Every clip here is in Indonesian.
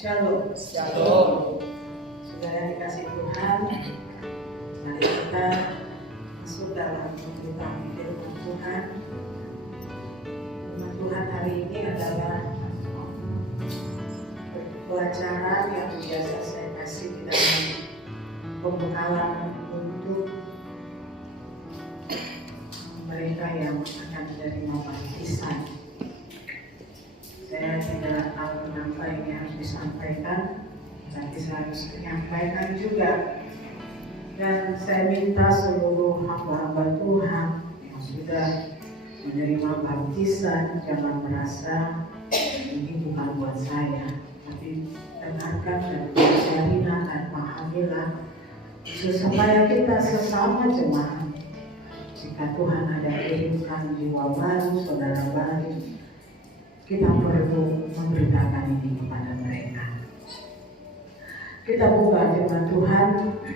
Shalom. Shalom. Saudara dikasih Tuhan, mari kita masuk dalam pemberitaan firman Tuhan. Firman Tuhan hari ini adalah pelajaran yang biasa saya kasih di dalam pembekalan untuk mereka yang akan menerima baptisan. Saya tidak tahu apa yang harus disampaikan, tapi saya harus menyampaikan juga. Dan saya minta seluruh hamba-hamba Tuhan yang sudah menerima baptisan, jangan merasa ini bukan buat saya, tapi dengarkan dan pelajarilah dan pahamilah, supaya kita sesama jemaat, jika Tuhan ada kirimkan jiwa baru, saudara baru, kita perlu memberitakan ini kepada mereka. Kita buka firman Tuhan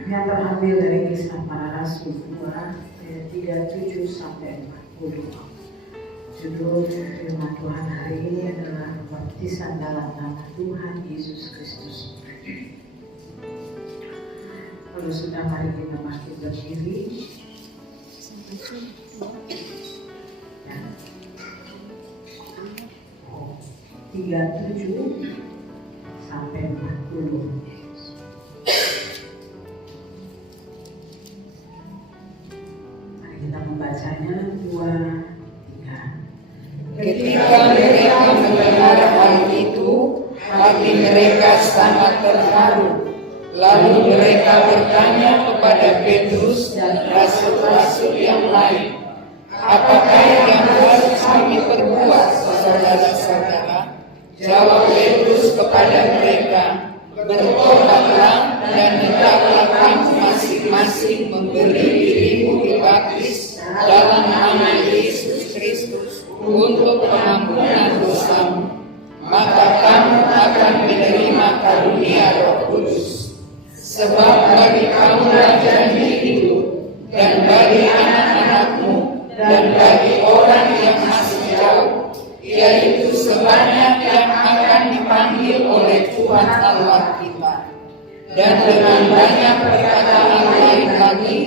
yang terambil dari Kisah Para Rasul 2 ayat 37 sampai 40. Judul firman Tuhan hari ini adalah baptisan dalam nama Tuhan Yesus Kristus. Kalau sudah, mari kita bangkit berdiri. 37 sampai 40. Mari kita membacanya. 2, 3. Ketika mereka mendengar hal itu, hati mereka sangat terharu. Lalu mereka bertanya kepada Petrus dan rasul-rasul yang lain, "Apakah yang harus kami perbuat, saudara-saudara?" Jawab Petrus kepada mereka, "Bertobatlah dan hendaklah kamu masing-masing memberi dirimu dibaptis dalam nama Yesus Kristus untuk pengampunan dosamu. Maka kamu akan menerima karunia Roh Kudus. Sebab bagi kamu janji hidup, dan bagi anak-anakmu, dan bagi orang yang masih jauh, yaitu sebanyak yang akan dipanggil oleh Tuhan Allah kita. Dan dengan banyak perkataan lain lagi,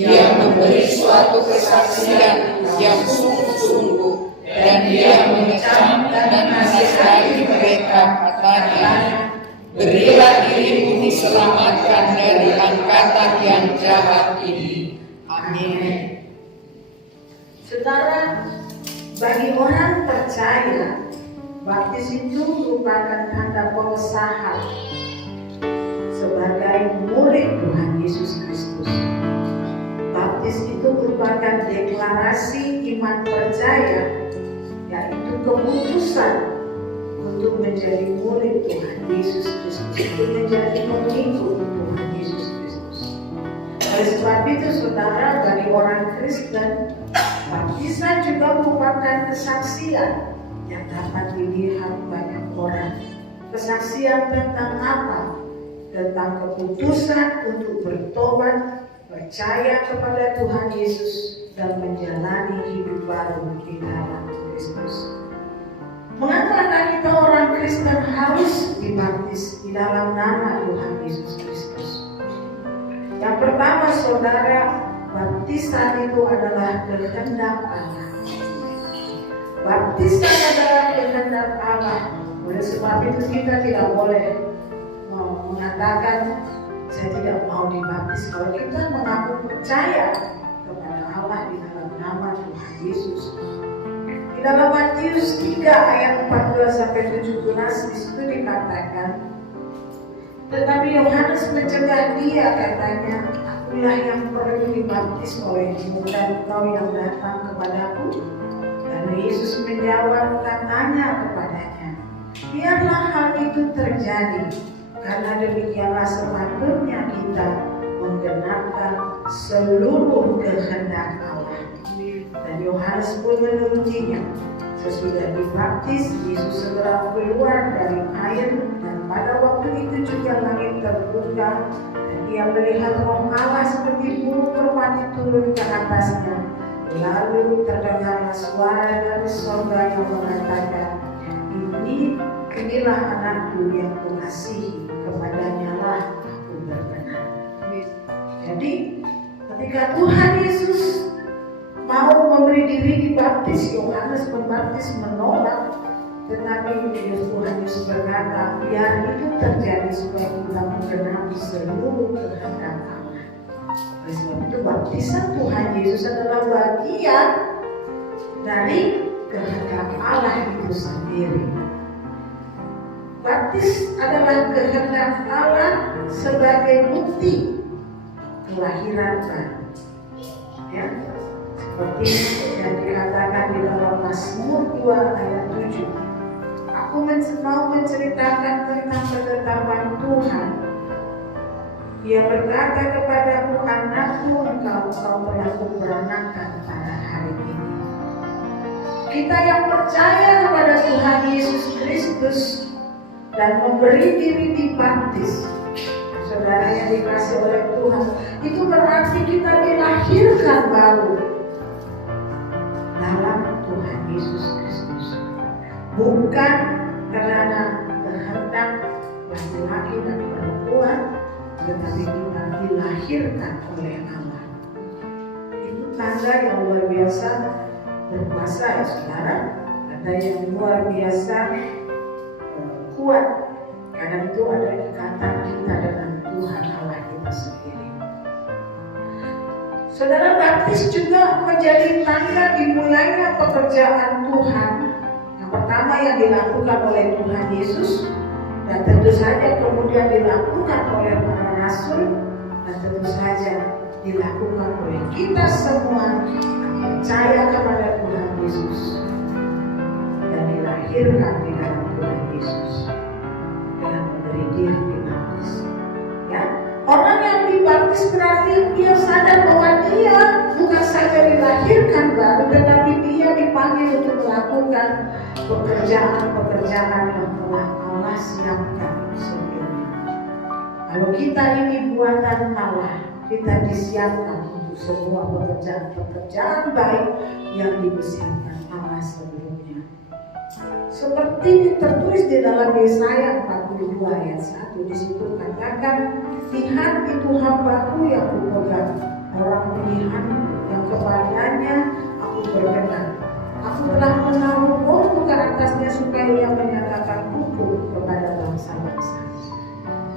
Dia memberi suatu kesaksian yang sungguh-sungguh, dan Dia mengecam dan menasihati mereka, katanya, "Berilah dirimu diselamatkan dari angkatan yang jahat ini." Amin. Saudara, bagi orang percaya, baptis itu merupakan tanda pengesahan sebagai murid Tuhan Yesus Kristus. Baptis itu merupakan deklarasi iman percaya, yaitu keputusan untuk menjadi murid Tuhan Yesus Kristus, untuk menjadi pengikut Tuhan Yesus Kristus. Oleh sebab itu, saudara, bagi orang Kristen, baptisan juga merupakan kesaksian yang dapat dilihat banyak orang. Kesaksian tentang apa? Tentang keputusan untuk bertobat, percaya kepada Tuhan Yesus, dan menjalani hidup baru di dalam Kristus. Mengapa kita orang Kristen harus dibaptis di dalam nama Tuhan Yesus Kristus? Yang pertama, saudara, baptisan itu adalah kehendak Allah. Baptisan adalah kehendak Allah. Oleh sebab itu kita tidak boleh mengatakan saya tidak mau dibaptis kalau kita mengaku percaya kepada Allah di dalam nama Tuhan Yesus. Di dalam Matius 3 ayat 14 sampai 17 di situ dikatakan, tetapi Yohanes mencegah dia, katanya, "Akulah yang perlu dibaptis olehmu, dan engkau yang datang kepadaku?" Dan Yesus menjawab, katanya kepadanya, "Biarlah hal itu terjadi, karena demikianlah sepatutnya kita menggenapkan seluruh kehendak Allah." Dan Yohanes pun menurutinya. Sesudah dibaptis, Yesus segera keluar dari air, dan pada waktu itu juga langit terbuka, dan ia melihat Roh Allah seperti burung merpati turun ke atasnya. Lalu terdengarlah suara dari surga yang mengatakan, ini inilah anakku yang kukasihi, kepadanya lah aku berkenan. Jadi ketika Tuhan Yesus mau memberi diri dibaptis, Yohanes Pembaptis menolak. Tetapi Tuhan Yesus berkata, biar itu terjadi supaya kita menggenapi seluruh kehendak Allah. Oleh sebab itu baptisan Tuhan Yesus adalah bagian dari kehendak Allah itu sendiri. Baptis adalah kehendak Allah sebagai bukti kelahiran baru. Ya, seperti yang dikatakan di dalam Mazmur 2 ayat 7. Aku mau menceritakan tentang ketetapan Tuhan. Ia berkata kepadaku, anakku, engkau telah kuperanakan pada hari ini. Kita yang percaya kepada Tuhan Yesus Kristus dan memberi diri dibaptis, saudara yang dikasih oleh Tuhan, itu berarti kita dilahirkan baru dalam Tuhan Yesus Kristus. Bukan karena kehendak laki-laki dan perempuan, tetapi kita dilahirkan oleh Allah. Itu tanda yang luar biasa berkuasa ya saudara, tanda yang luar biasa kuat, karena itu ada ikatan kita dengan Tuhan Allah kita sendiri. Saudara, baptis juga menjadi tanda dimulainya pekerjaan Tuhan. Yang pertama yang dilakukan oleh Tuhan Yesus, dan tentu saja kemudian dilakukan oleh para rasul, dan tentu saja dilakukan oleh kita semua yang percaya kepada Tuhan Yesus dan dilahirkan di dalam Tuhan Yesus dengan memberi diri dibaptis. Ya, orang yang dibaptis berarti dia sadar bahwa dia bukan saja dilahirkan baru, tetapi dia dipanggil untuk melakukan pekerjaan-pekerjaan yang telah Allah siapkan sebelumnya. Kalau kita ini buatan Allah, kita disiapkan untuk semua pekerjaan-pekerjaan baik yang dipersiapkan Allah sebelumnya. Seperti tertulis di dalam Yesaya 42 ayat 1, di situ katakan, lihat itu hambaku yang kupegang, orang pilihan yang kepadanya aku berkenan. Aku telah menaruh rohku ke atasnya supaya ia menyatakan hukum kepada bangsa-bangsa.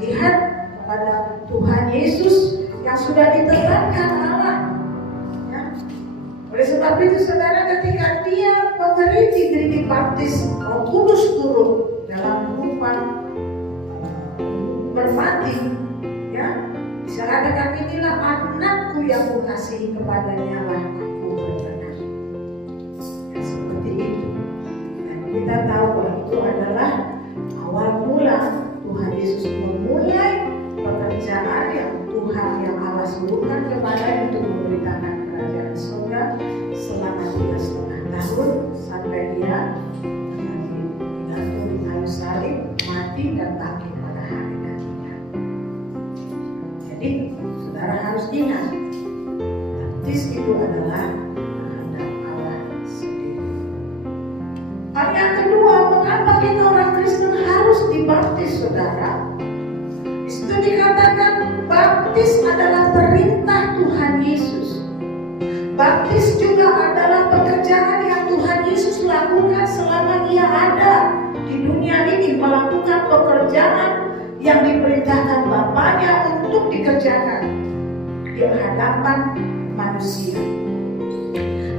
Lihat kepada Tuhan Yesus yang sudah ditetapkan Allah. Ya. Oleh sebab itu saudara, ketika dia memberi diri dibaptis, Roh Kudus turun dalam rupa merpati. Ya, disyaratkan inilah anakku yang kukasihi, kepadanya lah aku berkenan. Ya, seperti itu. Dan kita tahu bahwa itu adalah awal mula Tuhan Yesus memulai pekerjaan yang Tuhan yang Allah suruhkan kepada untuk memberitakan kerajaan surga selama 3,5 tahun sampai dia digantung di kayu salib, mati dan bangkit pada hari ketiga. Jadi saudara harus ingat, baptis itu adalah kehendak Allah sendiri. Hal yang kedua, mengapa kita orang Kristen harus dibaptis, saudara? Itu dikatakan baptis adalah perintah Tuhan Yesus. Baptis juga adalah pekerjaan yang Tuhan Yesus lakukan selama ia ada di dunia ini, melakukan pekerjaan yang diperintahkan Bapaknya untuk dikerjakan di hadapan manusia.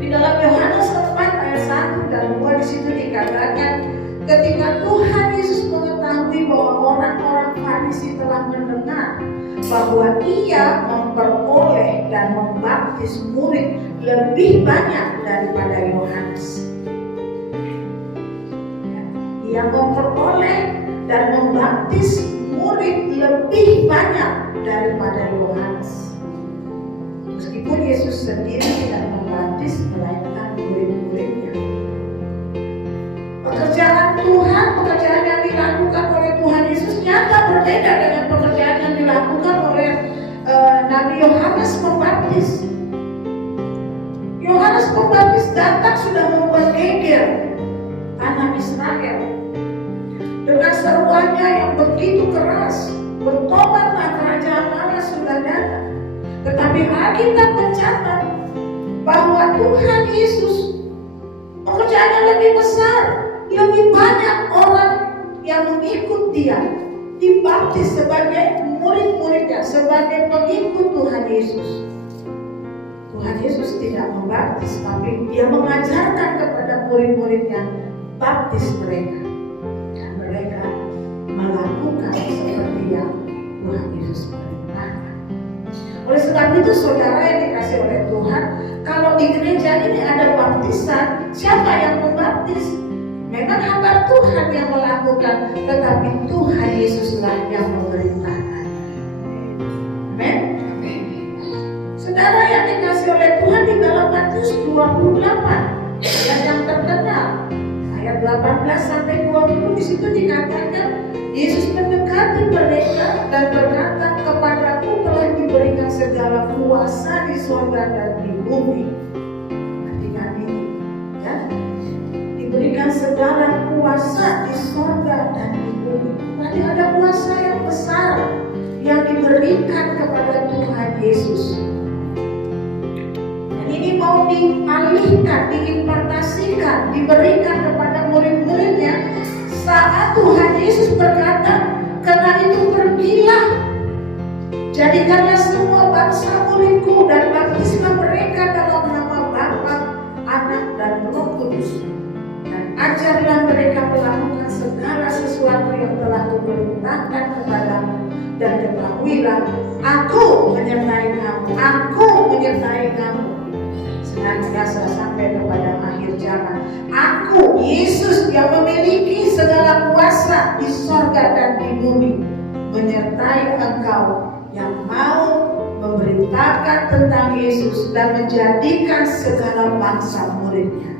Di dalam Yohanes 4 ayat 1 dan 2 di situ dikatakan, ketika Tuhan Yesus mengetahui bahwa orang-orang Farisi telah mendengar bahwa ia memperoleh dan membaptis murid lebih banyak daripada Yohanes. Ia memperoleh dan membaptis murid lebih banyak daripada Yohanes. Meskipun Yesus sendiri tidak membaptis, melainkan murid-muridnya. Pekerjaan Tuhan, pekerjaan yang dilakukan oleh Tuhan Yesus nyata berbeda dengan pekerjaan yang dilakukan oleh Nabi Yohanes Pembaptis. Yohanes Pembaptis datang sudah membuat geger tanah Israel. dengan seruannya yang begitu keras, bertobatlah, kerajaan Allah sudah datang. Tetapi Alkitab mencatat bahwa Tuhan Yesus pekerjaannya lebih besar, lebih banyak orang yang mengikut Dia, dibaptis sebagai murid-muridnya, sebagai pengikut Tuhan Yesus. Tuhan Yesus tidak membaptis, tapi Dia mengajarkan kepada murid-muridnya, baptis mereka. Dan mereka melakukan seperti yang Tuhan Yesus perintahkan. Oleh sebab itu, saudara yang dikasihi oleh Tuhan, kalau di gereja ini ada baptisan, siapa yang membaptis? Memang hamba Tuhan yang melakukan, tetapi Tuhan Yesuslah yang memerintahkan. Amin. Saudara yang dikasihi oleh Tuhan, di dalam Matius 28 ayat yang terkenal, ayat 18 sampai 20, di situ dikatakan Yesus mendekati mereka dan berkata, kepadaku telah diberikan segala kuasa di surga dan di bumi. Perhatikan ini, ya. Diberikan segala kuasa di surga dan di bumi. Tadi ada kuasa yang besar yang diberikan kepada Tuhan Yesus. Dan ini mau dialihkan, diimpartasikan, diberikan kepada murid-muridnya saat Tuhan Yesus berkata, karena itu pergilah, jadikanlah semua bangsa muridku dan baptislah mereka dalam nama Bapa, Anak dan Roh Kudus. Ajarlah mereka melakukan segala sesuatu yang telah Kuperintahkan kepadamu, dan ketahuilah, Aku menyertai kamu, Aku menyertai kamu senantiasa sampai kepada akhir zaman. Aku, Yesus, yang memiliki segala kuasa di sorga dan di bumi, menyertai engkau yang mau memberitakan tentang Yesus dan menjadikan segala bangsa muridnya.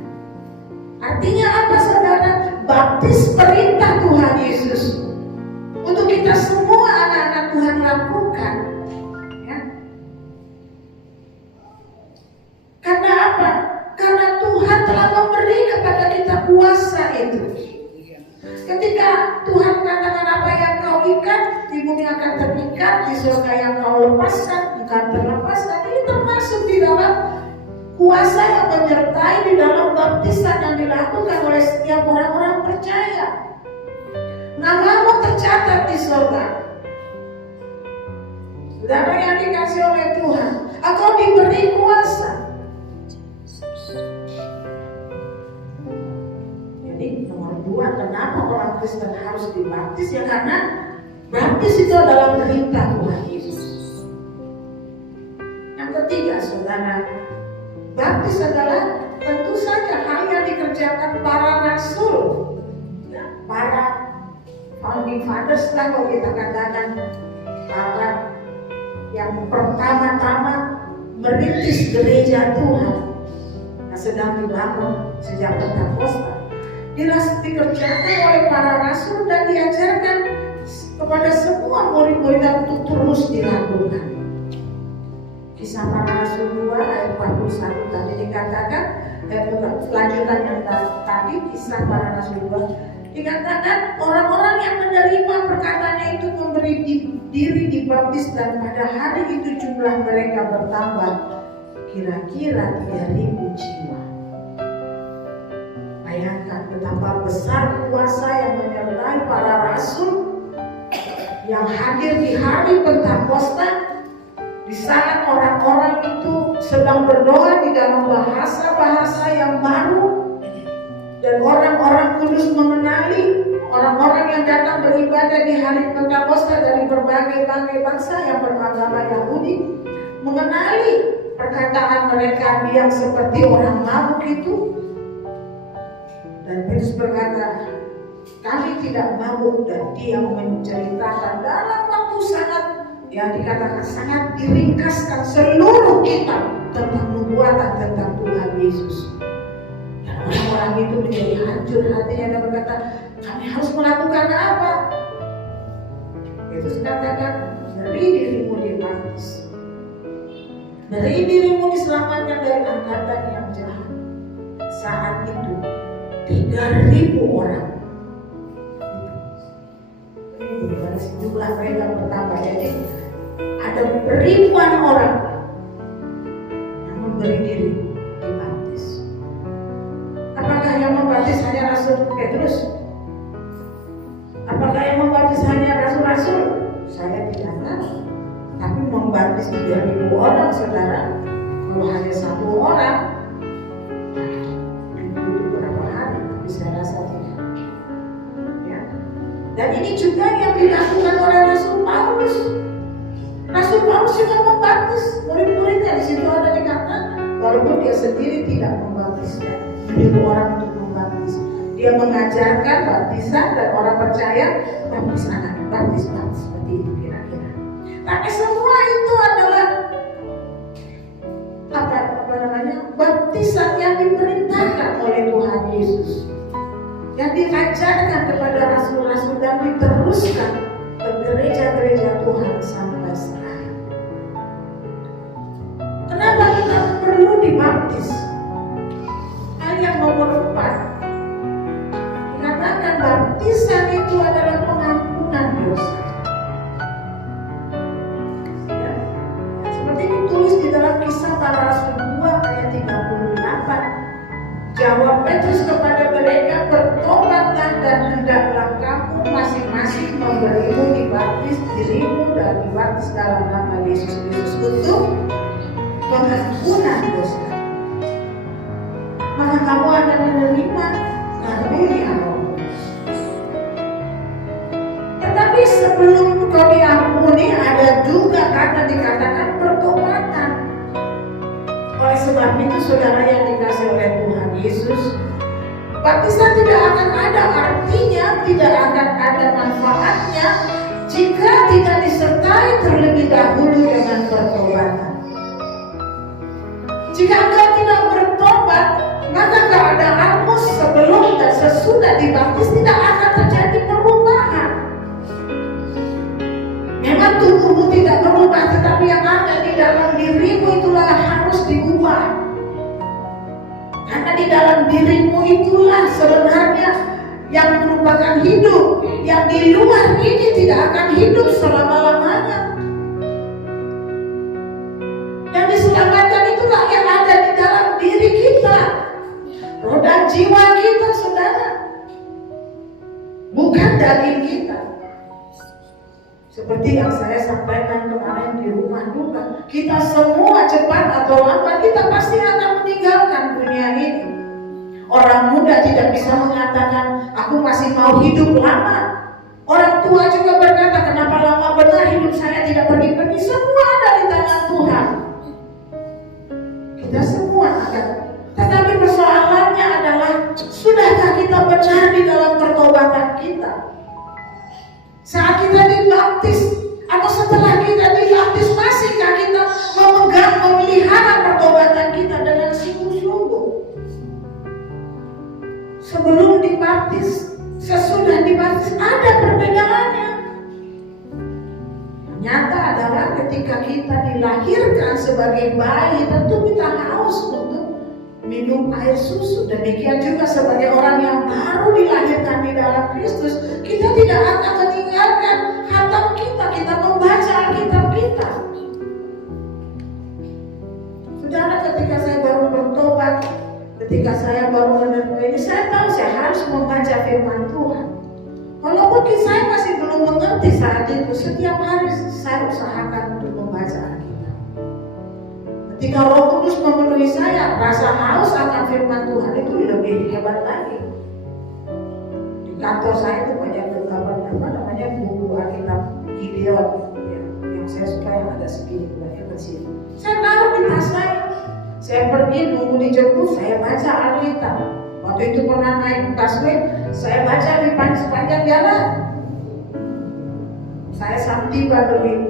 Artinya apa, saudara? Baptis perintah Tuhan Yesus untuk kita semua anak-anak Tuhan lakukan, ya. Karena apa? Karena Tuhan telah memberi kepada kita kuasa itu. Ketika Tuhan katakan, apa yang kau ikat di bumi akan terikat, di surga yang kau lepaskan bukan terlepaskan. Ini termasuk di dalam kuasa yang menyertai di dalam baptisan yang dilakukan oleh setiap orang-orang percaya. Namamu tercatat di surga. Saudara yang dikasih oleh Tuhan, engkau diberi kuasa. Jadi nomor 2, kenapa orang Kristen harus dibaptis? Ya karena baptis itu adalah perintah Tuhan Yesus. Yang ketiga, saudara, baptis adalah tentu saja hal yang dikerjakan para rasul, ya, para founding fathers lah kalau kita katakan, para yang pertama-tama merintis gereja Tuhan yang sedang dibangun sejak Pentakosta. Dikerjakan oleh para rasul dan diajarkan kepada semua murid-murid untuk terus dilakukan. Kisah para Rasul 2 ayat 41 tadi dikatakan, lanjutan yang tadi kisah para Rasul 2 dikatakan, orang-orang yang menerima perkataannya itu memberi diri dibaptis, dan pada hari itu jumlah mereka bertambah kira-kira 3.000 jiwa. Bayangkan betapa besar kuasa yang menyertai para rasul yang hadir di hari Pentakosta. Di saat orang-orang itu sedang berdoa di dalam bahasa-bahasa yang baru, dan orang-orang kudus mengenali, orang-orang yang datang beribadah di hari Pentakosta dari berbagai bangsa yang beragama Yahudi mengenali perkataan mereka yang seperti orang mabuk itu. Dan Petrus berkata, kami tidak mabuk, dan dia menceritakan dalam waktu sangat, yang dikatakan sangat diringkaskan seluruh kitab tentang nubuatan tentang Tuhan Yesus. Dan orang-orang itu menjadi hancur hatinya dan berkata, kami harus melakukan apa? Yesus katakan, beri dirimu dibaptis, beri dirimu diselamatkan dari angkatan yang jahat. Saat itu 3.000 orang jumlah mereka bertambah. Jadi ada ribuan orang yang memberi diri dibaptis. Apakah yang membaptis hanya Rasul Petrus? Apakah yang membaptis hanya rasul-rasul? Saya tidak tahu. Tapi membaptis 3.000 orang, saudara. Kalau hanya 1 orang, itu berapa hari? Tapi saya rasa tidak. Ya. Dan ini juga yang dilakukan oleh Rasul Paulus. Rasul Paulus juga membaptis murid-muridnya. Di situ ada dikatakan, walaupun dia sendiri tidak membaptis, menyuruh orang untuk membaptis. Dia mengajarkan baptisan dan orang percaya baptis anak, baptis seperti itu kira-kira. Tapi semua itu adalah baptisan yang diperintahkan oleh Tuhan Yesus, yang diajarkan kepada rasul-rasul dan diteruskan ke gereja-gereja Tuhan sampai sekarang. Kenapa kita perlu dibaptis? Ayat nomor 4 dikatakan baptisan itu adalah pengampunan dosa. Ya. Seperti ditulis di dalam Kisah Para Rasul 2 ayat 38. Jawab Petrus kepada mereka, bertobatlah dan hendaklah kamu masing-masing memberimu dibaptis dirimu dan dibaptis dalam nama Yesus Kristus untuk pengampunan dosa. Maka kamu akan menerima karunia Roh. Tetapi sebelum kau diampuni, ada juga dikatakan pertobatan. Oleh sebab itu, saudara yang dikasihi oleh Tuhan Yesus, baptisan tidak akan ada artinya, tidak akan ada manfaatnya jika tidak disertai terlebih dahulu dengan pertobatan. Jika engkau tidak bertobat, maka keadaanmu sebelum dan sesudah dibaptis tidak akan terjadi perubahan. Memang tubuhmu tidak berubah, tetapi yang ada di dalam dirimu itulah harus diubah. Karena di dalam dirimu itulah sebenarnya yang merupakan hidup. Yang di luar ini tidak akan hidup selama-lamanya. Yang diselamatkan itulah yang ada di dalam diri kita, roh dan jiwa kita, saudara, bukan daging kita. Seperti yang saya sampaikan kemarin di rumah duka, kita semua cepat atau lambat kita pasti akan meninggalkan dunia ini. Orang muda tidak bisa mengatakan aku masih mau hidup lama. Orang tua juga berkata, kenapa lama benar hidup saya tidak pergi-pergi. Semua ada di tangan Tuhan. Kita semua ada. Tetapi persoalannya adalah, sudahkah kita benar di dalam pertobatan kita? Saat kita dibaptis atau setelah kita dibaptis, masihkah kita memegang, memelihara pertobatan kita dengan sungguh-sungguh? Sebelum dibaptis, sesudah dibaptis, ada perbedaannya. Nyata adalah ketika kita dilahirkan sebagai bayi, tentu kita haus untuk minum air susu. Demikian juga sebagai orang yang baru dilahirkan di dalam Kristus, kita tidak akan meninggalkan khatam kita, kita membaca Alkitab kita. Saudara, ketika saya baru bertobat, ketika saya baru menerima ini, saya tahu saya harus membaca firman Tuhan. Walaupun saya masih belum mengerti saat itu, setiap hari saya usahakan untuk membaca Alkitab. Ketika Roh Kudus memenuhi saya, rasa haus akan firman Tuhan itu lebih hebat lagi. Di kantor saya itu banyak buku Alkitab Gideon yang saya suka, yang ada segini banyak kecil. Saya taruh di tas saya pergi nunggu dijemput, saya baca Alkitab. Waktu itu pernah naik busway, saya baca di sepanjang jalan. Saya sampai tiba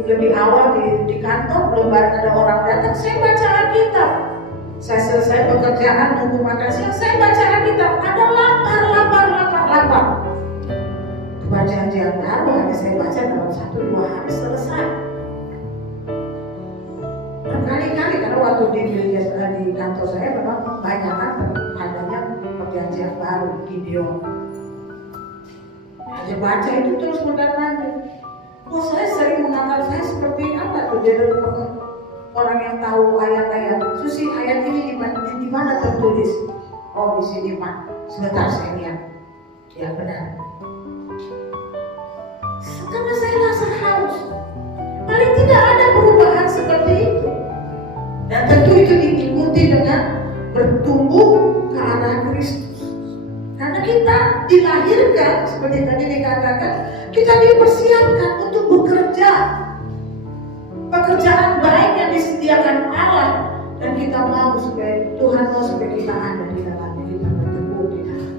lebih awal di kantor, belum ada orang datang, saya baca Alkitab. Saya selesai pekerjaan, nunggu makan siang, saya baca Alkitab. Ada lapar. Perjanjian baru hanya saya baca dalam 1-2 hari selesai. Berkali-kali, karena waktu di kantor saya memang banyak adanya perjanjian baru, Gideon. Saya baca itu terus mudah-mudahan. orang yang tahu ayat-ayat. Susi, ayat ini di mana tertulis? Oh, di sini Pak. Sebentar saya lihat. Ya benar. Karena saya rasa haus. Paling tidak ada perubahan seperti itu. Dan tentu itu diikuti dengan bertumbuh ke arah Kristus. Karena kita dilahirkan, seperti tadi dikatakan, kita dipersiapkan untuk bekerja. Pekerjaan baik yang disediakan Allah. Dan kita mau supaya Tuhan mau supaya kita ada di dalamnya, kita bertumbuh di dalam.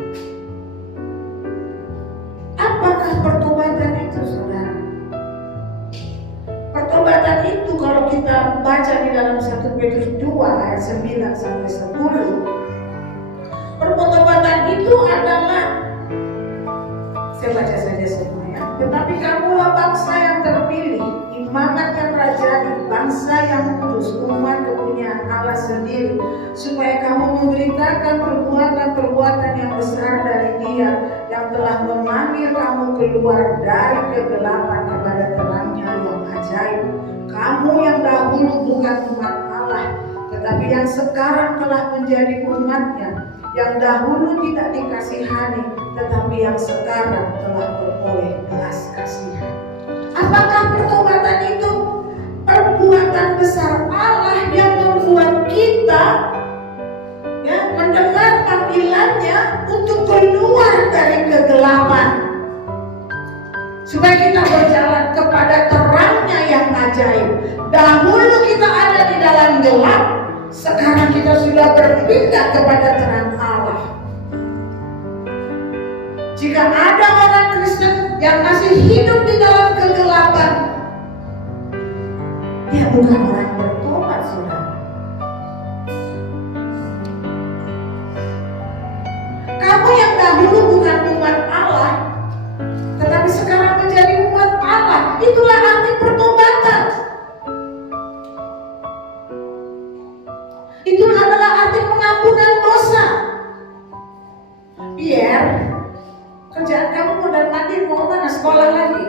Apakah pertobatan itu, saudara? Pertobatan itu kalau kita baca di dalam 1 Petrus 2 ayat 9 sampai 10, pertobatan itu adalah, saya baca saja semua ya. Tetapi kamulah bangsa yang terpilih, imamat yang rajani, bangsa yang kudus, umat kepunyaan Allah sendiri, supaya kamu memberitakan perbuatan-perbuatan yang besar dari Dia yang telah memanggil kamu keluar dari kegelapan kepada terangnya yang ajaib. Kamu yang dahulu bukan umat Allah, tetapi yang sekarang telah menjadi umatnya, yang dahulu tidak dikasihani, tetapi yang sekarang telah beroleh belas kasihan. Apakah pertobatan itu? Perbuatan besar Allah yang membuat kita mendengar panggilannya untuk keluar dari kegelapan, supaya kita berjalan kepada terangnya yang ajaib. Dahulu kita ada di dalam gelap, sekarang kita sudah berpindah kepada terang Allah. Jika ada orang Kristen yang masih hidup di dalam kegelapan, dia bukan orang bertobat, saudara. Kamu yang dahulu bukan umat Allah, tetapi sekarang menjadi umat Allah, itulah arti pertobatan. Itu adalah arti pengampunan dosa. Biar kerjaan kamu mondar mandir mau mana, sekolah lagi.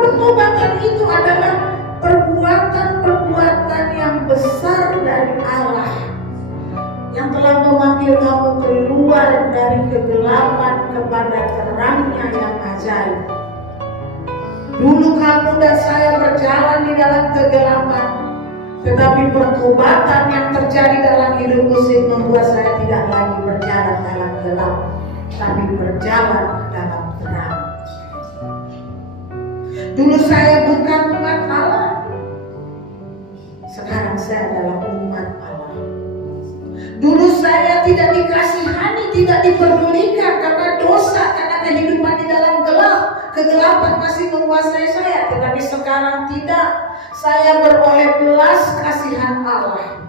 Pertobatan itu adalah perbuatan-perbuatan yang besar dari Allah, yang telah memanggil kamu keluar dari kegelapan kepada terangnya yang ajaib. Dulu kamu dan saya berjalan di dalam kegelapan, tetapi pertobatan yang terjadi dalam hidup Musik membuat saya tidak lagi berjalan dalam gelap, tapi berjalan dalam terang. Dulu saya bukan umat Allah, sekarang saya adalah umat Allah. Dulu saya tidak dikasihani, tidak diperdulikan karena dosa, karena kehidupan di dalam gelap, kegelapan masih menguasai saya. Tetapi sekarang tidak, saya beroleh belas kasihan Allah,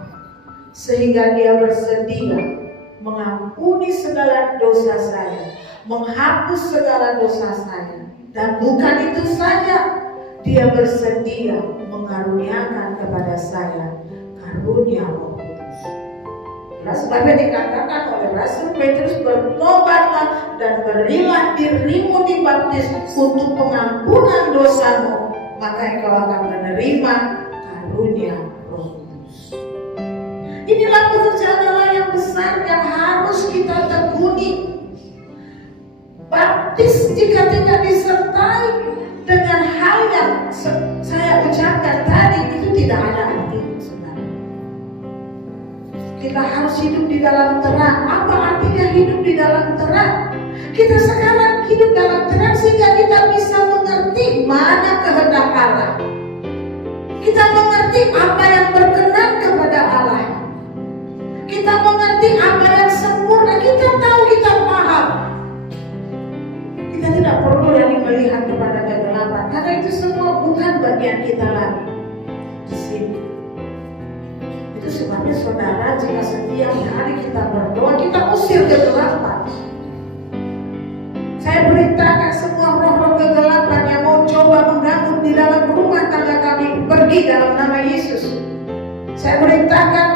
sehingga Dia bersedia mengampuni segala dosa saya, menghapus segala dosa saya. Dan bukan itu saja, Dia bersedia mengaruniakan kepada saya karunia Roh Kudus. Nah, sebabnya dikatakan oleh Rasul Petrus, bertobatlah dan berilah dirimu dibaptis untuk pengampunan dosamu, maka engkau akan menerima karunia Roh Kudus. Inilah pekerjaan Allah yang besar yang harus kita tekuni. Baptis jika tidak disertai dengan hal yang saya ucapkan tadi, itu tidak ada arti, saudara. Kita harus hidup di dalam terang. Apa artinya hidup di dalam terang? Kita sekarang hidup dalam terang sehingga kita bisa mengerti mana kehendak Allah. Kita mengerti apa yang berkenan kepada Allah. Kita mengerti apa yang sempurna. Kita tahu, kita paham. Kita tidak perlu lagi melihat kepada kegelapan, karena itu semua bukan bagian kita lagi di sini. Itu sebabnya saudara, jika setiap hari kita berdoa, kita usir kegelapan. Saya perintahkan semua roh-roh kegelapan yang mau coba mengganggu di dalam rumah tangga kami, pergi dalam nama Yesus. Saya perintahkan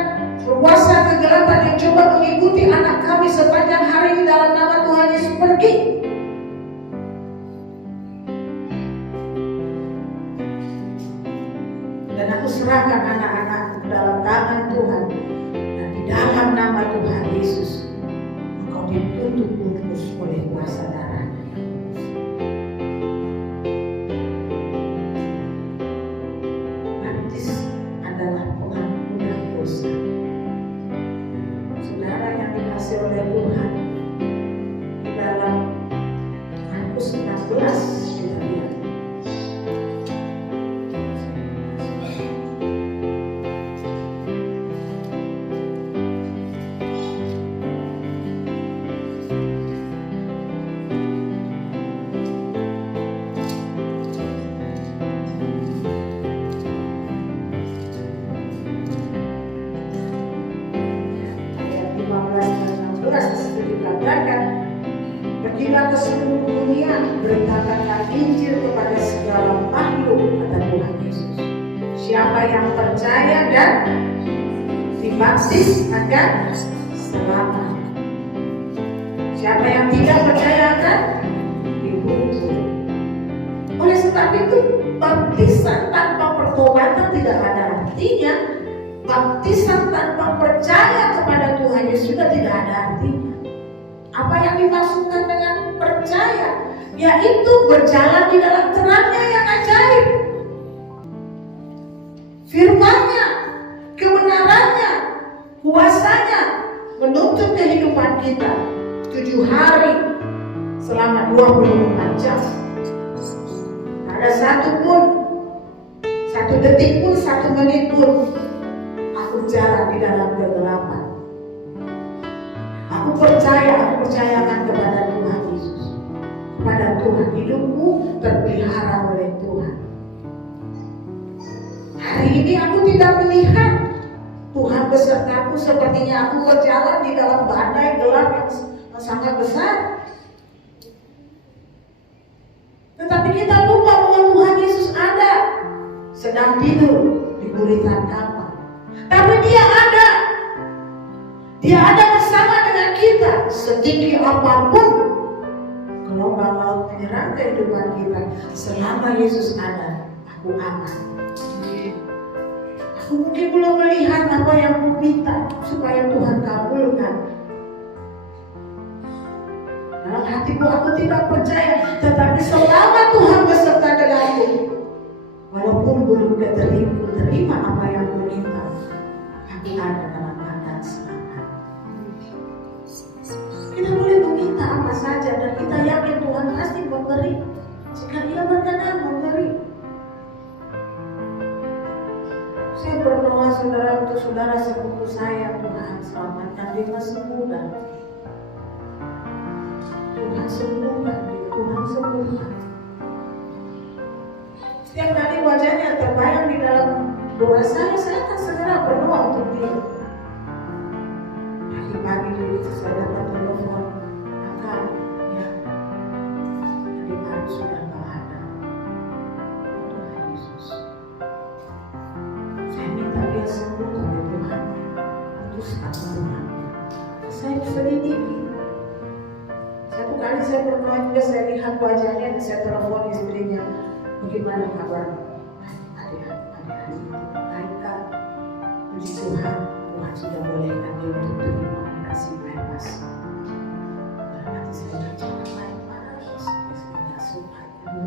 Kuasa kegelapan yang coba mengikuti anak kami sepanjang hari di dalam nama Tuhan Yesus pergi. Dan aku serahkan anak-anakku ke dalam tangan Tuhan. Dan di dalam nama Tuhan Yesus, Engkau dituntut kudus oleh kuasa darahnya. Baptis adalah pengampunan dosa. Saudara yang dikasihi oleh Tuhan, di dalam Markus 16 kita lihat. Pergilah ke seluruh dunia, beritakanlah Injil kepada segala makhluk, kata Tuhan Yesus. Siapa yang percaya dan dibaptis akan selamat. Siapa yang tidak percaya akan dihukum. Oleh sebab itu, baptisan tanpa pertobatan tidak ada artinya. Baptisan tanpa percaya kepada Tuhan Yesus juga tidak ada artinya. Apa yang dimaksudkan dengan percaya? Yaitu berjalan di dalam terangnya yang ajaib. Firman-Nya, kebenarannya, kuasanya menuntut kehidupan kita 7 hari selama 24 jam. Ada satu detik pun, 1 menit pun aku jalan di dalam kegelapan. Aku percayakan kepada Tuhan Yesus. Kepada Tuhan, hidupku terpelihara oleh Tuhan. Hari ini aku tidak melihat Tuhan besertaku, sepertinya aku berjalan di dalam badai gelap yang sangat besar. Tetapi kita lupa bahwa Tuhan Yesus ada, sedang tidur di buritan kapal. Tapi Dia ada. Dia ada bersama dengan kita. Setinggi apapun gelombang laut menyerang kehidupan kita, selama Yesus ada, aku aman. Aku mungkin belum melihat apa yang aku minta supaya Tuhan kabulkan. Dalam hatiku aku tidak percaya, tetapi selama Tuhan beserta denganku, walaupun belum terima apa yang aku minta, aku ada dalam keadaan selamat. Kita boleh meminta apa saja dan kita yakin Tuhan pasti memberi jika Dia berkenan memberi. Saya berdoa saudara untuk saudara sepupu saya, Tuhan selamatkan dia, sembuhkan. Tuhan sembuhkan dia, Tuhan sembuhkan. Setiap kali wajahnya terbayang di dalam doa saya akan segera berdoa untuk dia. Pagi-pagi saya dapat telepon, akan ya, adik baru sudah gak ada. Tuhan Yesus, saya minta dia sembuh oleh Tuhan. Putuskan Tuhan, saya selidiki. Satu kali saya berdoa juga, saya lihat wajahnya dan saya telepon istrinya, bagaimana kabar adik-adik itu? Baik, puji Tuhan, Tuhan sudah bolehkan dia untuk terima operasi bypass. Dalam hati saya jangan bypass, saya tidak suka.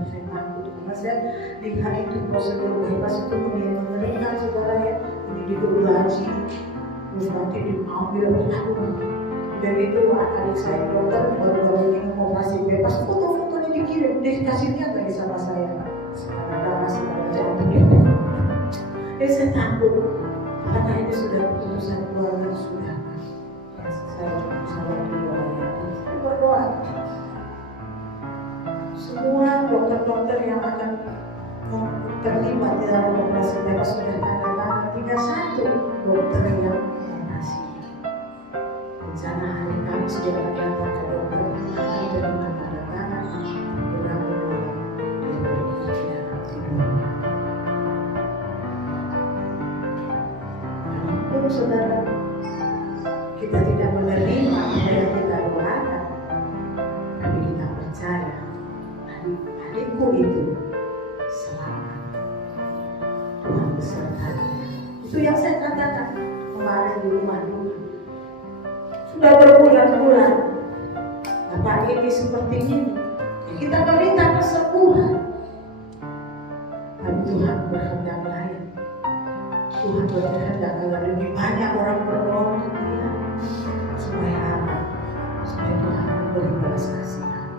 Saya takut karena saya lihat itu prosedur bypass itu mengerikan saudara ya. Ini digergaji, terus nanti diambil aku. Dan itu adik saya dokter baru-baru ini operasi bypass, foto-fotonya dikirim, dikasih lihat lagi sama saya. Sekarang masih ada jantungnya. Jadi saya takut. Karena ini sudah keputusan keluarga sudah. Saya cuma bisa bantu doa ya. Saya berdoa. Semua dokter-dokter yang akan terlibat di dalam operasi bypass sudah tanda tangan. Tinggal 1 dokter yang operasi. Rencana hari Kamis dia akan datang ke dokter. Akan terima tanda tangan. Berapa doa dia pergi di dalam tidurnya. Saudara kita tidak menerima apa yang kita doakan, tapi kita percaya adikku itu selamat, Tuhan besertanya. Itu yang saya katakan kemarin di rumah dulu. Sudah berbulan-bulan Bapak ini seperti ini, kita meminta kesembuhan, tapi Tuhan berkehendak lain. Tuhan berkehendak agar lebih banyak orang berdoa untuk dia, supaya apa? Supaya Tuhan memberi belas kasihan.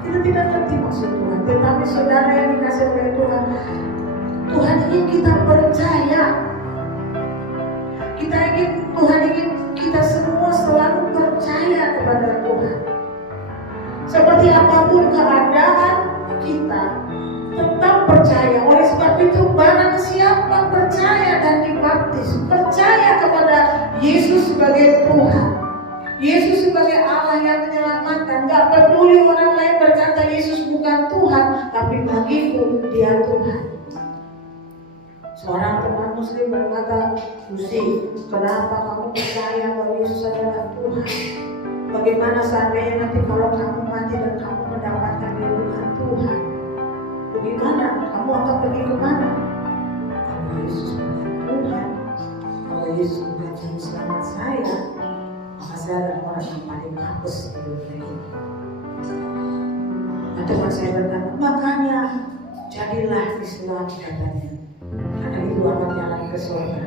Kita tidak ngerti maksud Tuhan, tetapi saudara yang dikasih oleh Tuhan, Tuhan ingin kita percaya. Tuhan ingin kita semua selalu percaya kepada Tuhan. Seperti apapun keadaan kita, tetap percaya. Oleh sebab itu, barang siapa percaya dan dibaptis, percaya kepada Yesus sebagai Tuhan, Yesus sebagai Allah yang menyelamatkan. Gak peduli orang lain berkata Yesus bukan Tuhan, tapi bagiku dia Tuhan. Seorang teman muslim berkata, Susi, kenapa kamu percaya bahwa Yesus adalah Tuhan? Bagaimana seandainya nanti kalau kamu mati dan kamu mendapatkan dia bukan Tuhan? Bagaimana? Kamu akan pergi kemana? Kalau Yesus bukan Tuhan, kalau Yesus bukan juru selamat saya, maka saya adalah orang yang paling hapus di dunia ini. Nah, teman saya berkata, makanya jadilah Islam katanya, karena itu akan jalan ke surga.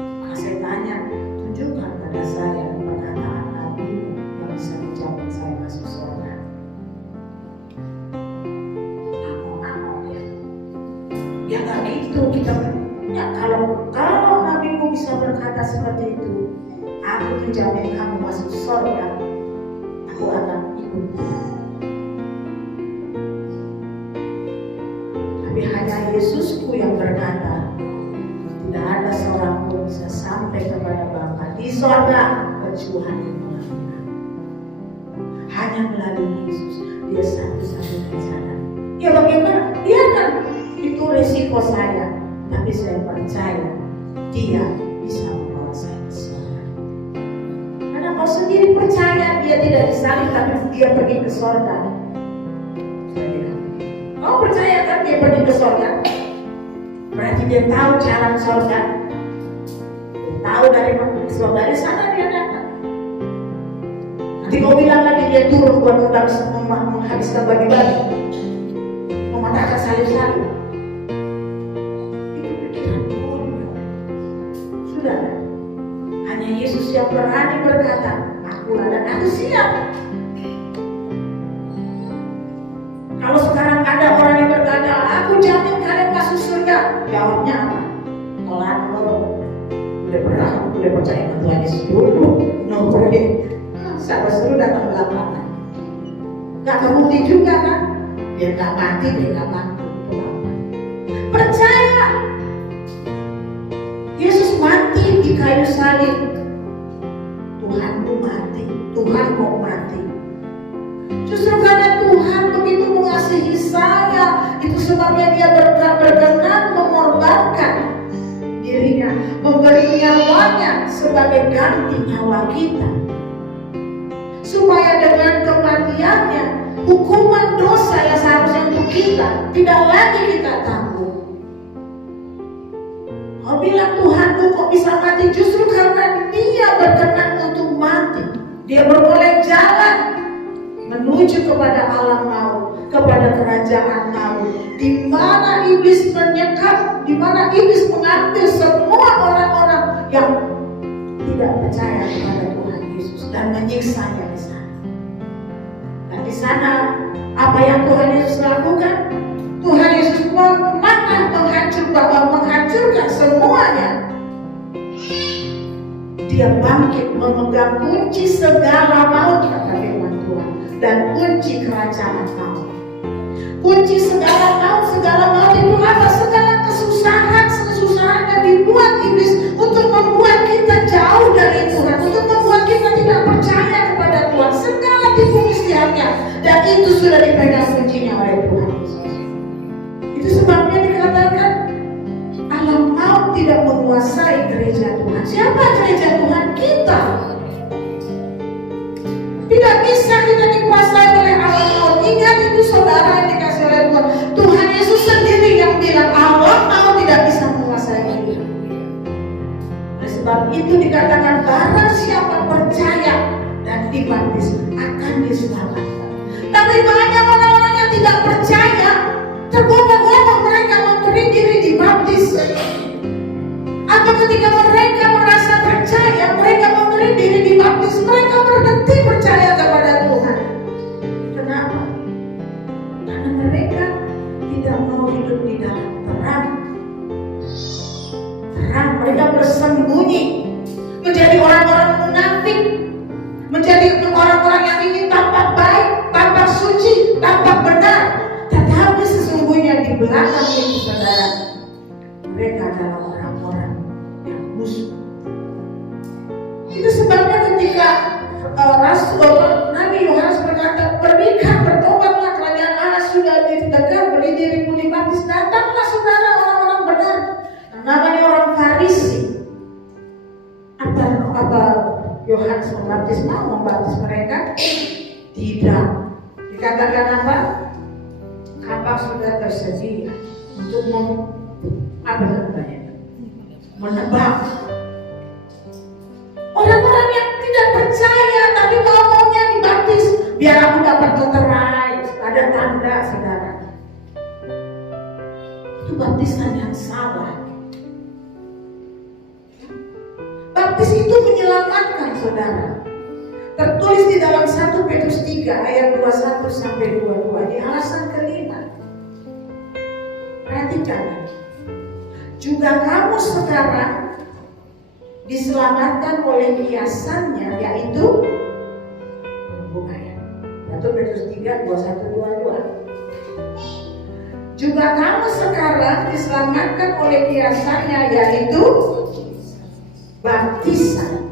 Maka saya tanya, tunjukkan pada saya perkataan Nabi yang bisa menjamin saya masuk surga. Ya gak gitu kita. Ya kalau Nabimu bisa berkata seperti itu, aku menjamin kamu masuk surga, aku akan ikut. Tapi hanya Yesusku yang berkata, tidak ada seorang pun bisa sampai kepada Bapa di surga kecuali melalui aku. Hanya melalui Yesus, dia satu-satunya jalan. Ya bagaimana? Biarkan itu risiko saya, tapi saya percaya dia bisa membawa saya ke surga. Karena kau sendiri percaya dia tidak disalib, tapi dia pergi ke surga. Kau percaya kan dia pergi ke surga? Berarti dia tahu jalan surga. Dia tahu dari mana surga, dari sana dia datang. Nanti kau bilang lagi dia turun buat menghabiskan bagi-bagi, mematahkan salib-salib. Itu pikiran konyol. Sudah, hanya Yesus yang berani berkata, akulah dan aku siap. Kalau sekarang ada orang yang berkata, aku jamin kalian masuk surga, jawabnya apa? Telat lo, udah percaya ke Tuhan Yesus dulu, no way. Siapa suruh datang belakangan? Gak kebukti juga kan? Dia gak mati, dia gak mati. Percaya Yesus mati di kayu salib. Tuhanmu mati, Tuhan kok mati. Justru karena Tuhan begitu mengasihi saya, itu sebabnya dia berkenan mengorbankan dirinya, memberi nyawanya sebagai ganti nyawa kita, supaya dengan kematiannya hukuman dosa yang seharusnya untuk kita tidak lagi kita tanggung. Kau bilang Tuhanku kok bisa mati? Justru karena dia berkenan untuk mati, dia beroleh jalan menuju kepada alam maut, kepada kerajaan maut, di mana iblis menyekap, di mana iblis mengambil semua orang-orang yang tidak percaya kepada Tuhan Yesus dan menyiksanya di sana. Dan di sana apa yang Tuhan Yesus lakukan? Tuhan Yesus menghancurkan semuanya. Dia bangkit memegang kunci segala maut, kata firman Tuhan, dan kunci kerajaan maut. Kunci segala maut itu apa? Segala kesusahan yang dibuat iblis untuk membuat kita jauh dari Tuhan, untuk membuat kita tidak percaya kepada Tuhan. Segala tipu muslihatnya, dan itu sudah dipegang kuncinya oleh Tuhan. Itu sebabnya dikatakan alam maut tidak menguasai gereja Tuhan. Siapa gereja Tuhan? itu dikatakan barang siapa percaya dan dibaptis akan diselamatkan. Tapi banyak orang-orang yang tidak percaya, tergoda-goda mereka memberi diri dibaptis. Atau ketika mereka merasa percaya, mereka memberi diri dibaptis, mereka berhenti percaya kepada Tuhan. Kenapa? Karena mereka tidak mau hidup di dalam terang. Mereka bersembunyi, menjadi orang-orang munafik, menjadi orang-orang yang ingin tampak baik, tampak suci, tampak benar. Tetapi sesungguhnya di belakang itu, saudara, mereka adalah orang-orang yang musuh. Itu sebabnya ketika Nabi Yohanes berkata, "Pergilah, bertobatlah, kerajaan Allah sudah dekat, beri dirimu dibaptis." Datanglah saudara orang-orang benar, namanya orang Farisi. Apa Yohanes membaptis mau membaptis mereka? Tidak. Dikatakan apa? Kapak sudah tersedia untuk menebak. Orang-orang yang tidak percaya tapi maunya dibaptis, biar aku dapat terterai, ada tanda, saudara. Itu baptisan yang salah. Baptis itu menyelamatkan, saudara. Tertulis di dalam 1 Petrus 3 ayat 21 sampai 22 di alasan kelima. Perhatikan. Juga kamu sekarang diselamatkan oleh kiasannya, yaitu 1 Petrus 3 21-22. Juga kamu sekarang diselamatkan oleh kiasannya, yaitu baptisan.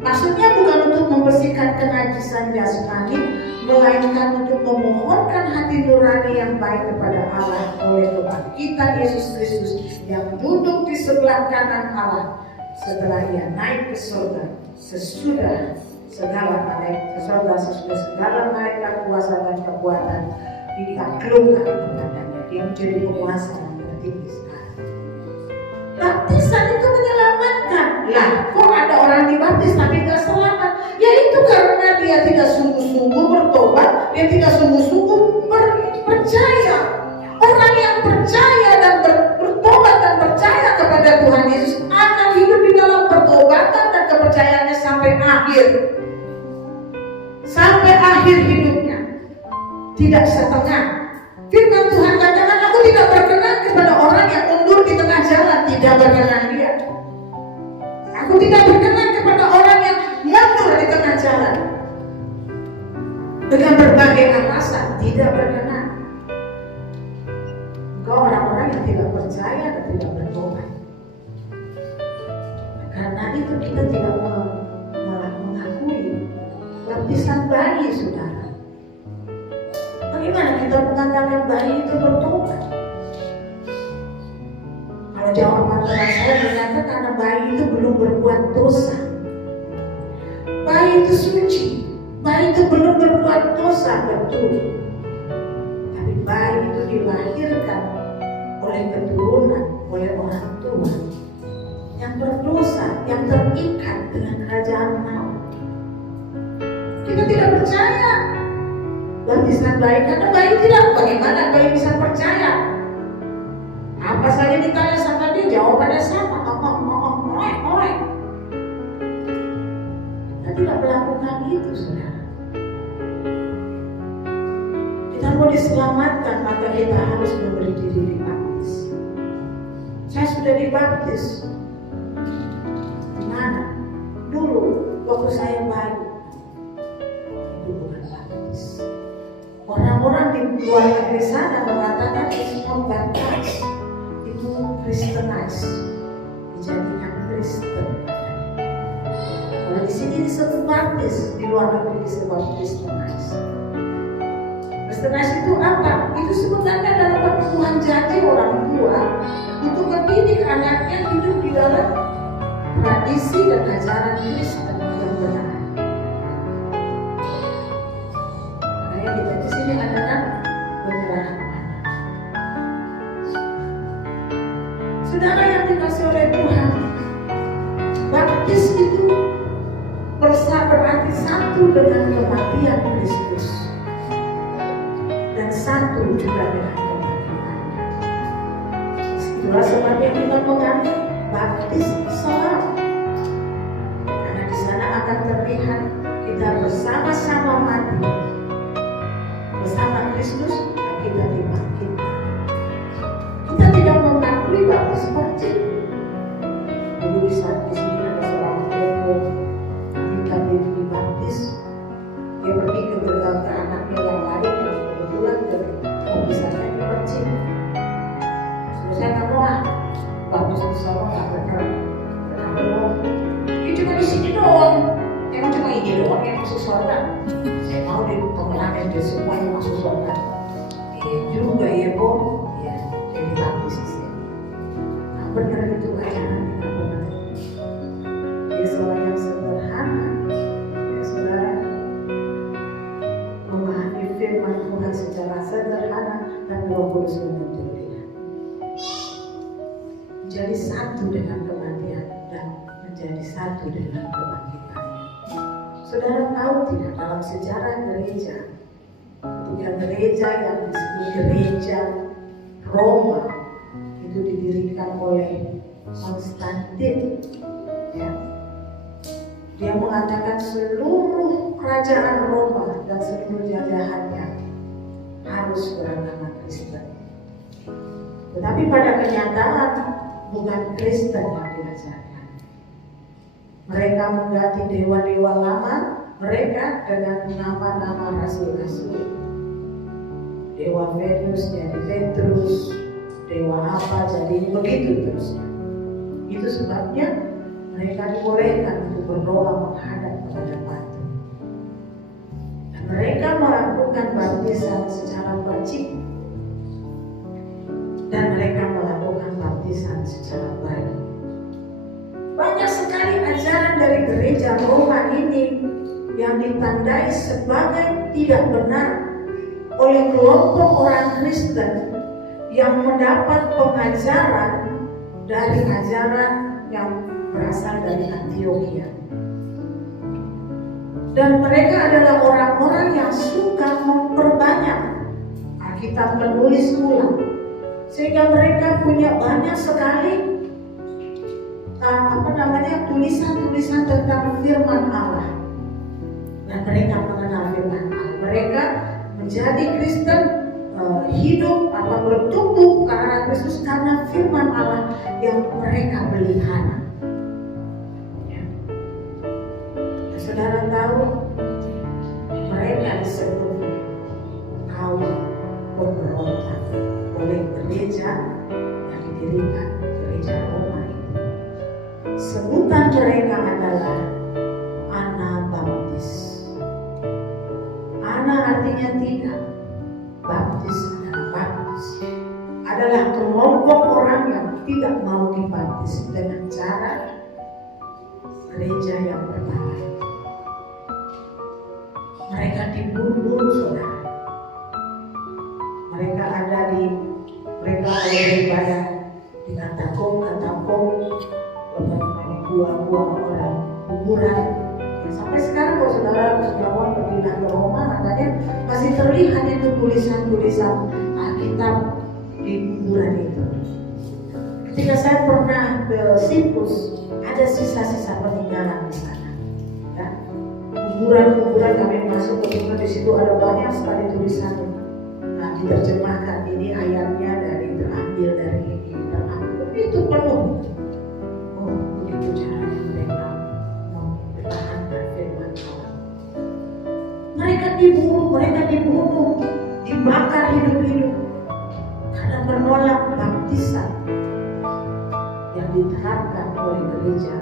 Maksudnya bukan untuk membersihkan kenajisan jasmani, melainkan untuk memohonkan hati nurani yang baik kepada Allah oleh kebangkitan Yesus Kristus yang duduk di sebelah kanan Allah setelah Ia naik ke surga sesudah segala malaikat kuasa dan kekuatan ditaklukkan kepadanya. Dia menjadi penguasa yang tertinggi sekarang. Baptisan itu menyelamatkan. Lah, kok ada orang dibaptis tapi tidak selamat? Ya itu karena dia tidak sungguh-sungguh bertobat, dia tidak sungguh-sungguh percaya. Orang yang percaya dan bertobat dan percaya kepada Tuhan Yesus akan hidup di dalam pertobatan dan kepercayaannya sampai akhir. Sampai akhir hidupnya. Tidak setengah. Firman Tuhan katakan, aku tidak berkenan kepada orang yang mundur di tengah jalan. Tidak berkenan dia. Aku tidak berkenan kepada orang yang mundur di tengah jalan dengan berbagai alasan. Tidak berkenan. Engkau orang-orang yang tidak percaya dan tidak bertobat. Karena itu kita tidak mengakui baptisan bayi, saudara. Bagaimana kita mengatakan bayi itu bertobat? Kalau jawaban saya berkata karena bayi itu belum berbuat dosa. Bayi itu suci. Bayi itu belum berbuat dosa, betul. Tapi bayi itu dilahirkan oleh keturunan, oleh orang tua yang berdosa, yang terikat dengan kerajaan maut. Kita tidak percaya baptisan bayi karena bayi tidak. Bagaimana bayi bisa percaya? Apa saja ditanya sama dia, jawabannya sama. Kita tidak melakukan itu, saudara. Kita mau diselamatkan, maka kita harus memberi diri dibaptis. Saya sudah dibaptis. Di mana? Dulu, waktu saya bayi. Itu bukan baptis. Orang-orang di luar negeri sana mengatakan it's not baptized. Itu Christianized, dijadikan Kristen. Kalau di sini disebut baptis, di luar negeri disebut Christianized. Christianized itu apa? Itu sebenarnya adalah pertumbuhan janji orang tua untuk mendidik anaknya hidup di dalam tradisi dan ajaran Kristen yang benar. Makanya kita di sini adalah penyerahan anak. Saudara yang dikasih oleh Tuhan, satu dengan kematian Kristus dan satu juga dengan kematian. Itulah sebabnya kita mengambil baptis soal, karena di sana akan terlihat kita bersama-sama mati bersama Kristus dan kita dibangkitkan. Kita tidak mengakui baptis percik. Dulu di saat di sini ada seorang tokoh, ketika dia dibaptis, dia pergi ke anaknya yang lain yang kebetulan baptisannya di percik. Saya nggak mau baptis di sana nggak benar. Dia cuma di sini doang. Emang cuma ini doang yang masuk surga. Saya mau di pengelangan dia semua yang masuk surga. Iya juga ya, Bo. Ya, jadi baptis di sini. Nah, benar itu ajaran tidak benar. Dia seorang yang sederhana. Ya, saudara, memahami firman Tuhan secara sederhana dan Roh Kudus menuntun dia. Menjadi satu dengan kematian dan menjadi satu dengan kebangkitan. Saudara tahu tidak, dalam sejarah gereja, ketika gereja yang disebut gereja Roma itu didirikan oleh Konstantin, ya, dia mengatakan seluruh kerajaan Roma dan seluruh jajahannya harus beragama Kristen. Tetapi pada kenyataan bukan Kristen yang diajarkan. Mereka mengganti dewa-dewa lama mereka dengan nama-nama rasul-rasul. Dewa Venus jadi Petrus, dewa apa jadi begitu terusnya. Itu sebabnya mereka dibolehkan untuk berdoa menghadap kepada batu. Dan mereka melakukan baptisan secara percik. Dan mereka melakukan baptisan secara baik. Banyak sekali ajaran dari gereja Roma ini yang ditandai sebagai tidak benar oleh kelompok orang Kristen yang mendapat pengajaran dari ajaran yang berasal dari Antioquia. Dan mereka adalah orang-orang yang suka memperbanyak Alkitab menulis ulang, sehingga mereka punya banyak sekali tulisan-tulisan tentang firman Allah. Dan mereka mengenal firman Allah. Mereka menjadi Kristen, hidup atau bertumbuh ke arah Kristus karena firman Allah yang mereka pelihara. Ya. Saudara tahu, mereka disebut kaum pemberontak oleh gereja yang didirikan gereja Roma. Sebutan mereka adalah Anabaptis. Ana artinya tidak, baptis adalah baptis. Adalah kelompok orang yang tidak mau dibaptis dengan cara gereja yang pertama. Mereka dibunuh, saudara. Mereka beribadah di katakom, buang-buang orang kuburan. Ya, sampai sekarang kalau saudara sejauh pergi ke Roma, katanya masih terlihat itu tulisan-tulisan Alkitab di kuburan itu. Ketika saya pernah ke Siprus, ada sisa-sisa peninggalan di sana. Ya, kuburan-kuburan kami masuk ke di situ ada banyak sekali tulisan. Nah, diterjemahkan ini ayatnya terambil dari ini, itu penuh. Itu caranya mereka mempertahankan firman Allah. Mereka dibunuh, dibakar hidup-hidup karena menolak baptisan yang diterapkan oleh gereja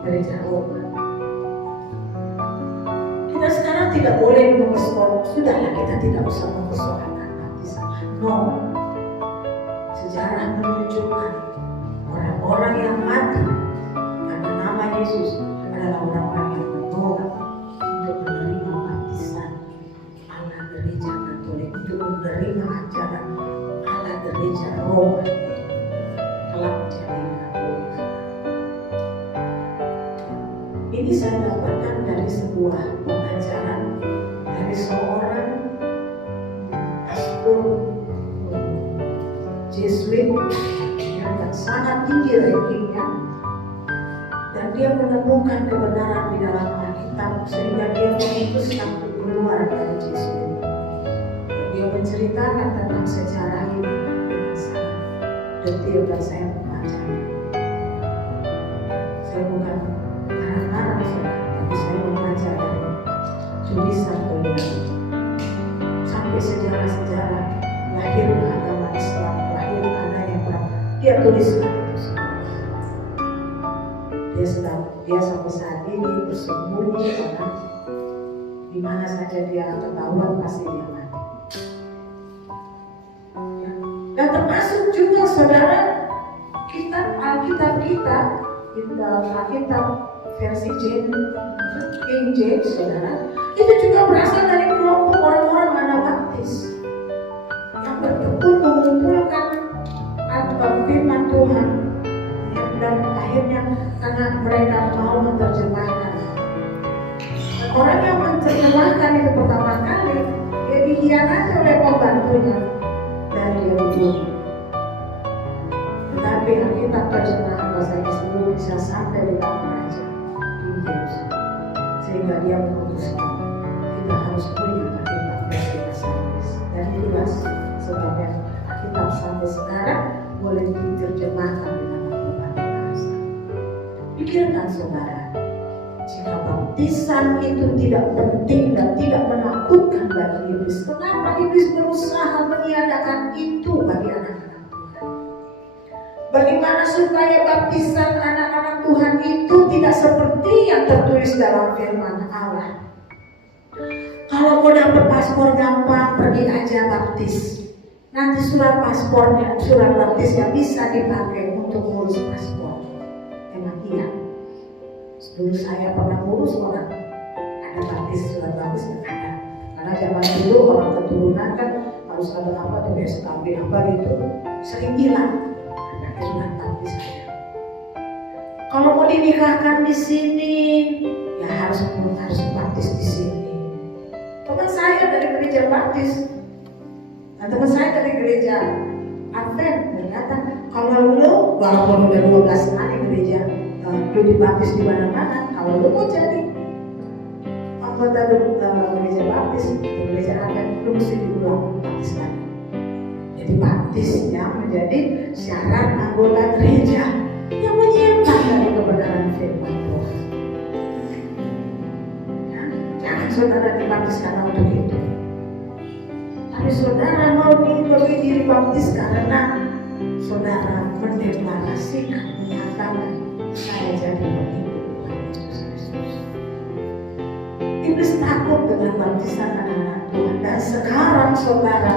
gereja Roma. Kita sekarang tidak boleh mempersoalkan, sudahlah kita tidak usah mempersoalkan baptisan. No, sejarah menunjukkan orang-orang yang mati karena nama Yesus adalah orang-orang yang menolak untuk menerima baptisan ala gereja Katolik, untuk menerima ajaran ala gereja Roma telah menjadi Katolik. Ini saya dapatkan dari sebuah pengajaran dari seorang pastor Jesuit yang sangat tinggi rankingnya, dan dia menemukan kebenaran di dalam Alkitab sehingga dia memutuskan untuk keluar dari Jesuit. Dia menceritakan tentang sejarah ini dengan sangat detail dan saya membacanya. Saya bukan marah-marah, tapi saya membaca dari tulisan beliau sampai sejarah-sejarah lahir agama Islam, lahir ada yang pernah dia tuliskan itu semua. Dia sampai saat ini bersembunyi karena di mana saja dia ketahuan pasti dia mati. Ya. Dan termasuk juga saudara Alkitab kita, Alkitab versi King James, saudara, itu juga berasal dari kelompok orang-orang Anabaptis yang bertekun mengumpulkan firman Tuhan, dan akhirnya karena mereka mau menerjemahkan. Orang yang menerjemahkan itu pertama kali dia dikhianati oleh pembantunya dan dia dibunuh. Tetapi Alkitab terjemahan bahasa Inggris belum bisa sampai di tangan raja King James, sehingga dia memutuskan kita harus punya Alkitab versi bahasa Inggris. Dan itulah sebabnya Alkitab sampai sekarang boleh diterjemahkan di dalam berbagai bahasa. Pikirkan saudara, jika baptisan itu tidak penting dan tidak menakutkan bagi iblis, kenapa iblis berusaha meniadakan itu bagi anak-anak Tuhan? Bagaimana supaya baptisan anak-anak Tuhan itu tidak seperti yang tertulis dalam firman Allah? Kalau mau dapat paspor gampang, pergi aja baptis. Nanti surat paspornya, surat baptisnya bisa dipakai untuk ngurus paspor. Emang iya? Dulu saya pernah ngurus orang, ada baptis, surat baptis ada. Karena zaman dulu orang keturunan kan harus ada apa tuh SKB apa gitu, sering hilang. Ada surat baptis ada. Kalau mau dinikahkan di sini, ya harus baptis di sini. Teman saya dari gereja baptis. Nah, teman saya dari gereja Advent berkata, kalau lu walaupun udah 12 kali gereja lu dibaptis di mana-mana, kalau lu mau jadi anggota gereja baptis, gereja Advent, lu mesti diulang baptis lagi. Jadi baptisnya menjadi syarat anggota gereja yang menyiapkan dari kebenaran firman Tuhan. Ya, jangan saudara dibaptis karena untuk itu. Tapi saudara mau diberi diri baptis karena saudara mendeklarasikan, menyatakan saya jadi pengikut Tuhan Yesus Kristus. Iblis takut dengan baptisan anak-anak Tuhan, dan sekarang saudara,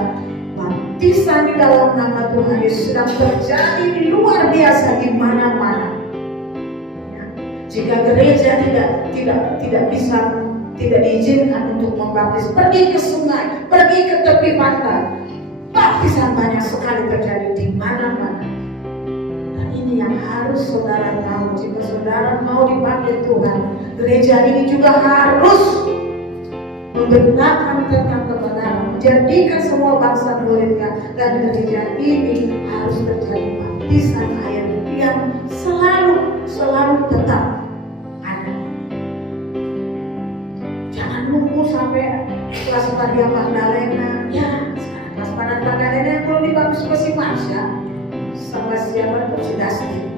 baptisan di dalam nama Tuhan Yesus sedang terjadi di luar biasa di mana-mana. Ya. Jika gereja tidak diizinkan untuk membaptis, pergi ke sungai, pergi ke tepi pantai. Baptisan banyak sekali terjadi di mana-mana. Dan ini yang harus saudara tahu, jika saudara mau dipakai Tuhan, gereja ini juga harus memberitakan tentang kebenaran, menjadikan semua bangsa muridnya, dan gereja ini harus terjadi baptisan air yang selalu tetap. Nunggu sampai kelas Maria Magdalena, ya sekarang kelas Maria Magdalena yang belum dibaptis masih Marsha sama siapa si Dusty.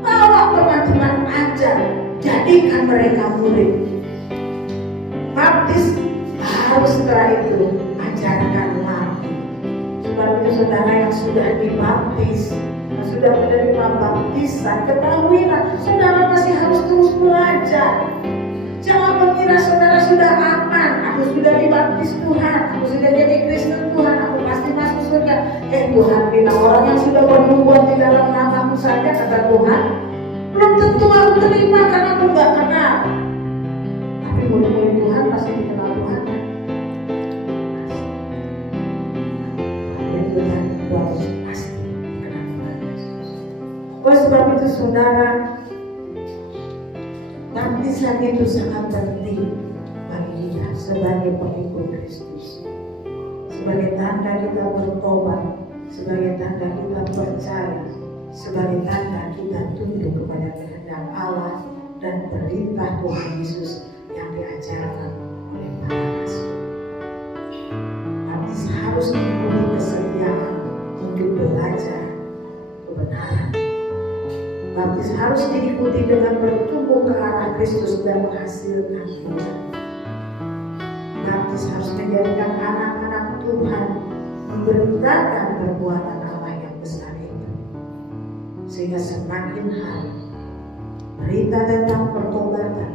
Bawa teman-teman ajar, jadikan mereka murid. Baptis baru setelah itu ajarkan lagi. Sebab itu saudara yang sudah dibaptis, yang sudah menerima baptisan, ketahuilah saudara masih harus terus belajar. Jangan mengira saudara sudah aman, aku sudah dibaptis Tuhan, aku sudah jadi Kristen Tuhan, aku pasti masuk surga. Tuhan bilang orang yang sudah bernubuat di dalam namamu saja, kata Tuhan, belum tentu aku terima karena aku gak kenal. Tapi murid-murid Tuhan pasti dikenal Tuhan. Tuhan pasti dikenal Tuhan. Oleh sebab itu saudara, baptis Baptisan itu sangat penting bagi kita sebagai pengikut Kristus, sebagai tanda kita bertobat, sebagai tanda kita percaya, sebagai tanda kita tunduk kepada kehendak Allah dan perintah Tuhan Yesus yang diajarkan oleh para rasul. Baptis harus mengikuti kesetiaan untuk belajar kebenaran. Baptis harus diikuti dengan bertumbuh ke arah Kristus dan menghasilkan fruit. Baptis harus menjadikan anak-anak Tuhan memberitakan perbuatan Allah yang besar itu, sehingga semakin hari berita tentang pertobatan,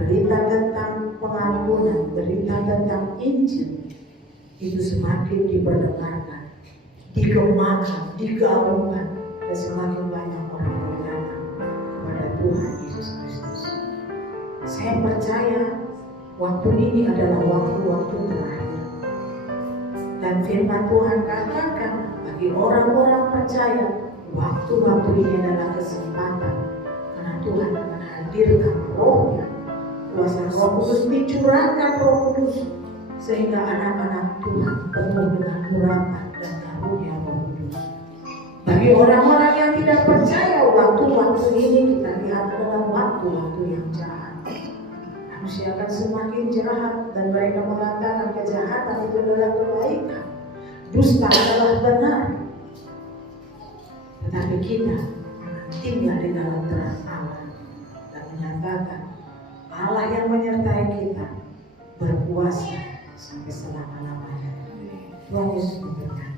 berita tentang pengampunan, berita tentang Injil itu semakin diperdengarkan, dikembangkan, digaungkan, dan semakin banyak orang berdatang kepada Tuhan Yesus Kristus. Saya percaya waktu ini adalah waktu-waktu terakhir, dan firman Tuhan katakan bagi orang-orang percaya waktu-waktu ini adalah kesempatan, karena Tuhan akan hadirkan Roh-Nya, kuasa Roh Kudus, dicurahkan Roh Kudus, sehingga anak-anak Tuhan penuh dengan urapan dan karunia Roh Kudus. Bagi orang-orang yang tidak percaya, waktu-waktu ini kita lihat adalah waktu-waktu yang jahat. Manusia akan semakin jahat dan mereka mengatakan kejahatan itu adalah kebaikan, dusta adalah benar. Tetapi kita akan tinggal di dalam terang Allah dan menyatakan Allah yang menyertai kita berkuasa sampai selama-lamanya. Tuhan Yesus memberkati.